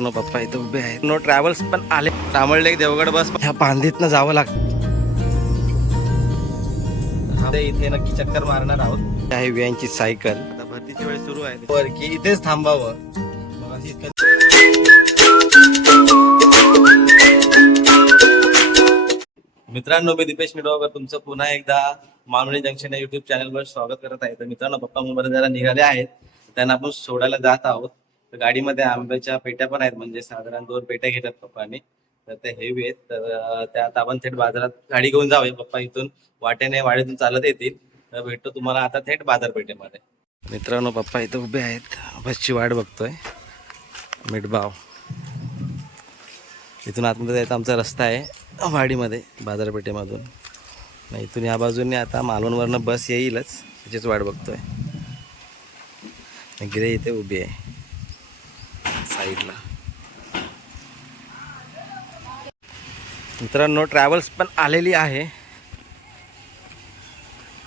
No पप्पा इथे उभे आहेत. नो ट्रॅव्हल्स पण आले. तामळले देवगड बस. ह्या पांदीतनं जावं लागतं इथे नक्की चक्कर मारणार आहोत. आहे व्यांची सायकल आता भरतीची वेळ सुरू आहे. वर की इथेच थांबावं. मित्रांनो मी दीपेश मिडवाकर तुमचं पुन्हा एकदा मानवणी जंक्शन या युट्यूब चॅनलवर स्वागत करत आहे. तर मित्रांनो पप्पा मुंबई जरा निघाले आहेत. त्यांना आपण सोडायला जात आहोत. तर गाडीमध्ये आंब्याच्या पेट्या पण आहेत म्हणजे साधारण दोन पेट्या घेतात पप्पाने. तर ते हेवी आहेत. तर त्यात त्या आपण थेट बाजारात गाडी घेऊन जावे पप्पा इथून वाटेने वाडीतून चालत येतील. तर भेटतो तुम्हाला आता थेट बाजारपेठेमध्ये. मित्रांनो पप्पा इथं उभे आहेत. बसची वाट बघतोय. मिठभाव. इथून आतमध्ये जायचा आमचा रस्ता आहे. वाडीमध्ये बाजारपेठेमधून. इथून या बाजूने आता मालवणवरनं बस येईलच. त्याचीच वाट बघतोय. गिरे इथे उभी आहे. साईडला. मित्रांनो ट्रॅव्हल्स पण आलेली आहे.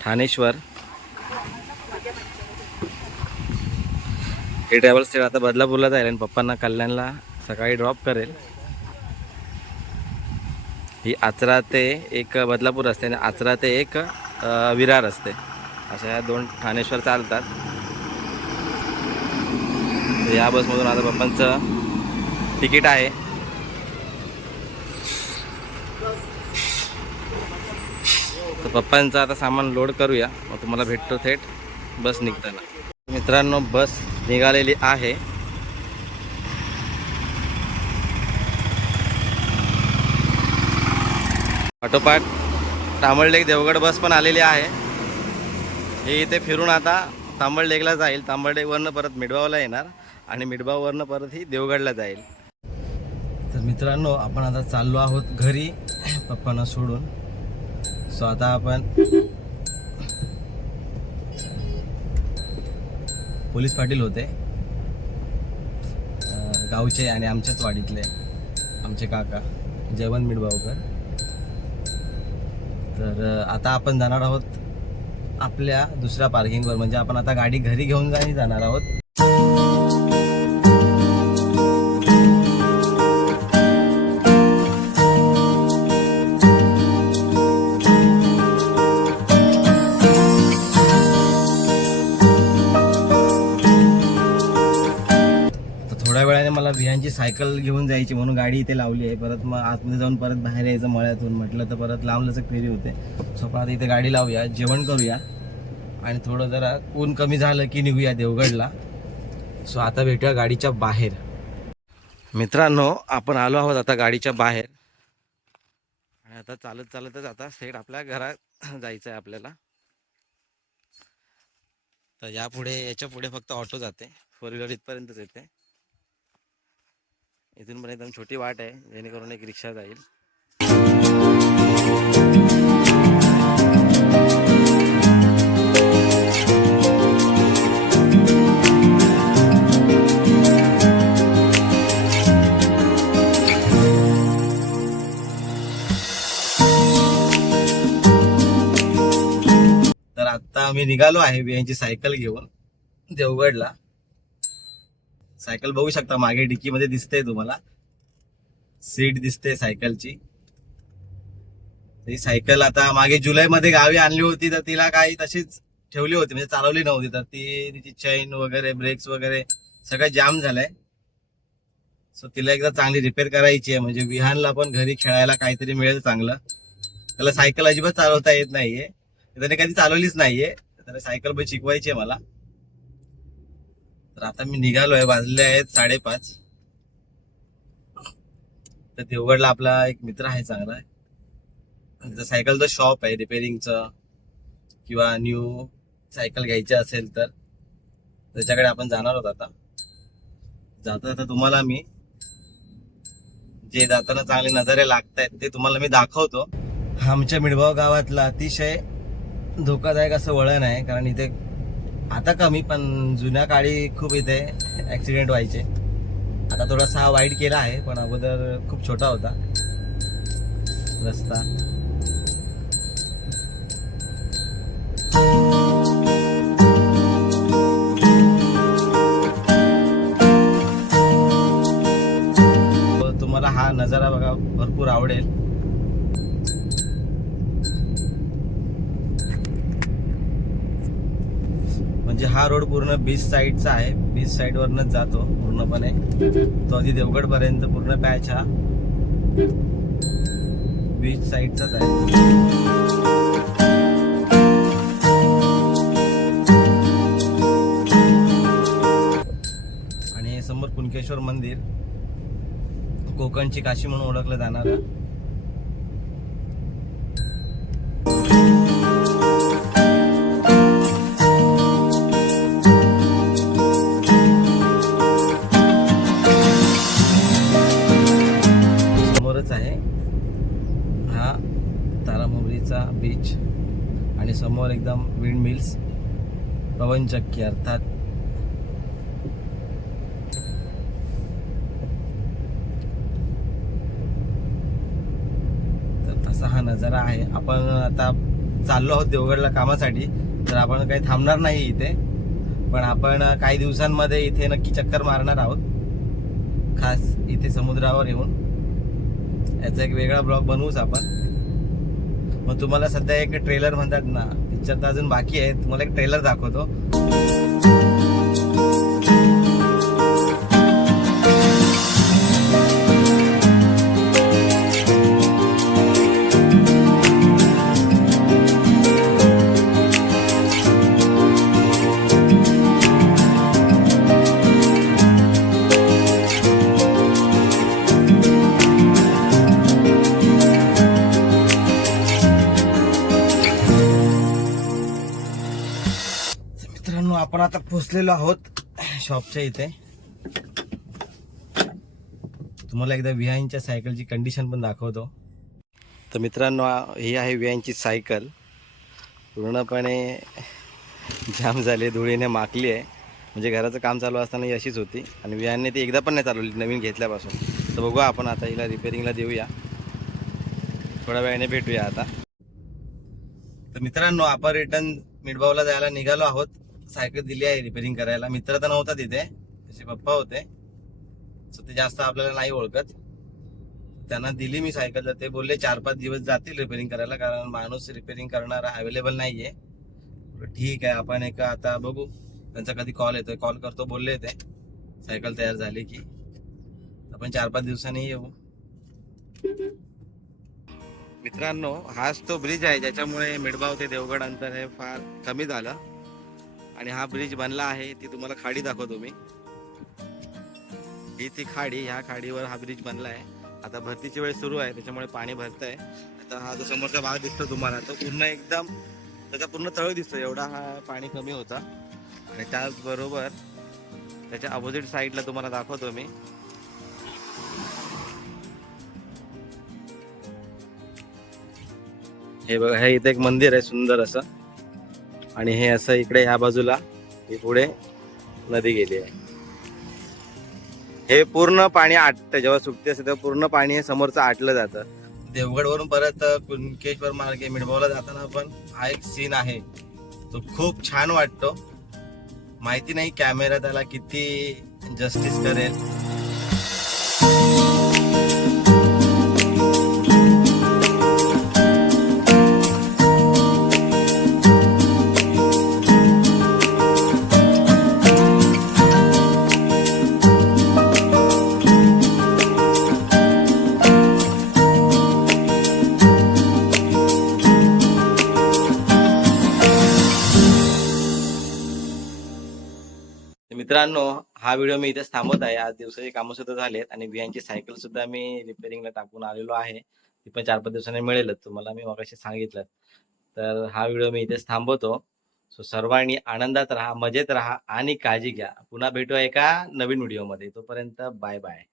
ठाणेश्वर. हे ट्रॅव्हल्स आता बदलापूरला जाईल आणि पप्पांना कल्याणला सकाळी ड्रॉप करेल. ही आचरा ते एक बदलापूर असते आणि आचरा ते एक विरार असते अशा या दोन ठाणेश्वर चालतात. तर या बसमधून आता पप्पांचं तिकीट आहे. तर पप्पांचं आता सामान लोड करूया. मग तुम्हाला भेटतो थेट बस निघताना. मित्रांनो बस निघालेली आहे. पाठोपाठ तांबळलेक देवगड बस पण आलेली आहे. हे इथे फिरून आता तांबळलेकला जाईल. तांबळलेकवरनं परत मिडवावला येणार. आणि मिडबाववरनं परत ही देवगडला जाईल. तर मित्रांनो आपण आता चाललो आहोत घरी पप्पांना सोडून. सो आता आपण पोलीस पाटील होते. गावचे आणि आमच्याच वाडीतले आमचे काका जयवंत मिडबावकर तर आता आपण जाणार आहोत आपल्या दुसऱ्या पार्किंगवर म्हणजे आपण आता गाडी घरी घेऊन जाणी जाणार आहोत. मला विहानची सायकल घेऊन जायची म्हणून गाडी इथे लावली आहे. परत मग आतमध्ये जाऊन परत बाहेर यायचं मळ्यातून म्हटलं तर परत लांब लचक फेरी होते. सो आपण आता इथे गाडी लावूया जेवण करूया. आणि थोडं जरा ऊन कमी झालं की निघूया देवगडला. सो आता भेटूया गाडीच्या बाहेर. मित्रांनो आपण आलो आहोत आता गाडीच्या बाहेर. आणि आता चालत चालतच आता सेट आपल्या घरात जायचं आहे आपल्याला. तर यापुढे याच्यापुढे फक्त ऑटो जाते. फोर व्हीलर इथपर्यंतच येते. इथून पण एकदम छोटी वाट आहे जेणेकरून एक रिक्षा जाईल. तर आता आम्ही निघालो आहे यांची सायकल घेऊन देवगडला. सायकल बघू शकता मागे डिक्की मध्ये दिसते तुम्हाला. सीट दिसते सायकलची. ही सायकल आता मागे जुलै मध्ये गावी आणली होती तर तिला काही तशीच ठेवली होती म्हणजे चालवली नव्हती तर ती तिची चैन वगैरे ब्रेक्स वगैरे सगळं जाम झालंय. सो तिला एकदा चांगली रिपेअर करायची आहे म्हणजे विहानला पण घरी खेळायला काहीतरी मिळेल चांगलं. त्याला सायकल अजिबात चालवता येत नाहीये. त्याने कधी चालवलीच नाहीये. तर सायकल पण शिकवायची आहे मला. तर आता मी निघालोय वाजले आहेत साडेपाच. तर देवगडला आपला एक मित्र आहे चांगला. त्याचा सायकलचं शॉप आहे रिपेअरिंगचं किंवा न्यू सायकल घ्यायची असेल तर. त्याच्याकडे आपण जाणार आहोत आता. जाता जाता तुम्हाला मी जे जाताना चांगले नजारे लागत आहेत ते तुम्हाला मी दाखवतो. आमच्या मिडभाव गावातला अतिशय धोकादायक असं वळण आहे कारण इथे आता कमी पण जुन्या काळी खूप इथे ऍक्सिडेंट व्हायचे. आता थोडासा वाईट केला आहे पण अगोदर खूप छोटा होता. रस्ता. तुम्हाला हा नजारा बघा भरपूर आवडेल. म्हणजे हा रोड पूर्ण बीच साईडचा आहे. बीच साईडवरनच जातो पूर्णपणे. तो आधी देवगडपर्यंत पूर्ण पॅच हा बीच साईडचाच आहे. आणि समोर कुणकेश्वर मंदिर. कोकणची काशी म्हणून ओळखलं जाणार. समोर एकदम विंड मिल्स पवनचक्की अर्थात. तर तसा हा नजारा आहे. आपण आता चाललो आहोत देवगडला कामासाठी तर आपण काही थांबणार नाही इथे. पण आपण काही दिवसांमध्ये इथे नक्की चक्कर मारणार आहोत. खास इथे समुद्रावर येऊन. याचा एक वेगळा ब्लॉग बनवूच आपण. मग तुम्हाला सध्या एक ट्रेलर म्हणतात ना पिक्चर अजून बाकी आहेत तुम्हाला एक ट्रेलर दाखवतो. मित्रांनो आपण आता पोचलेलो आहोत शॉपच्या इथे. तुम्हाला एकदा विहाईंच्या सायकलची कंडिशन पण दाखवतो. तर मित्रांनो ही आहे विहाईंची सायकल पूर्णपणे जाम झाली धुळीने माकली आहे. म्हणजे घराचं काम चालू असताना ही अशीच होती. आणि विहानने ती एकदा पण नाही चालवली नवीन घेतल्यापासून. तर बघू आपण आता हिला रिपेरिंगला देऊया. थोड्या वेळाने भेटूया आता. तर मित्रांनो आपण रिटर्न मिडबावला जायला निघालो आहोत. सायकल दिली आहे रिपेरिंग करायला. मित्र तर नव्हता तिथे. त्याचे पप्पा होते. सो ते जास्त आपल्याला नाही ओळखत. त्यांना दिली मी सायकल तर ते बोलले चार पाच दिवस जातील रिपेरिंग करायला कारण माणूस रिपेरिंग करणारा अवेलेबल नाही आहे ठीक आहे आपण एक आता बघू. त्यांचा कधी कॉल येतोय कॉल करतो बोलले ते. सायकल तयार झाली की. आपण चार पाच दिवसांनी येऊ. मित्रांनो हाच तो ब्रिज आहे ज्याच्यामुळे मिडबाव ते देवगड अंतर हे फार कमी झालं. आणि हा ब्रिज बनला आहे ती तुम्हाला खाडी दाखवतो मी. ही ती खाडी ह्या खाडीवर हा ब्रिज बनला आहे आता भरतीची वेळ सुरू आहे त्याच्यामुळे पाणी भरत आहे आता हा जो समोरचा भाग दिसतो तुम्हाला तो पूर्ण एकदम त्याचा पूर्ण तळ दिसतो एवढा हा पाणी कमी होता. आणि त्याचबरोबर त्याच्या अपोजिट साईडला तुम्हाला दाखवतो मी. हे बघा हे इथे एक मंदिर आहे सुंदर असं. आणि हे असं इकडे ह्या बाजूला ही पुढे नदी गेली आहे. हे पूर्ण पाणी आटतं जेव्हा सुटते असते तेव्हा पूर्ण पाणी हे समोरचं आटलं जातं. देवगडवरून परत कुणकेश्वर मार्गे मिळवायला जाताना पण हा एक सीन आहे. तो खूप छान वाटतो. माहिती नाही कॅमेरा त्याला किती जस्टिस करेल. मित्रांनो हा व्हिडिओ मी इथेच थांबवत आहे. आज दिवसाची कामं सुद्धा झालेत आणि बियांची सायकल सुद्धा मी रिपेरिंगला टाकून आलेलो आहे. ती पण चार पाच दिवसांनी मिळेलच. तुम्हाला मी मगाशी सांगितलं. तर हा व्हिडिओ मी इथेच थांबवतो. सो सर्वांनी आनंदात राहा मजेत राहा आणि काळजी घ्या. पुन्हा भेटूया एका नवीन व्हिडिओमध्ये. तोपर्यंत बाय बाय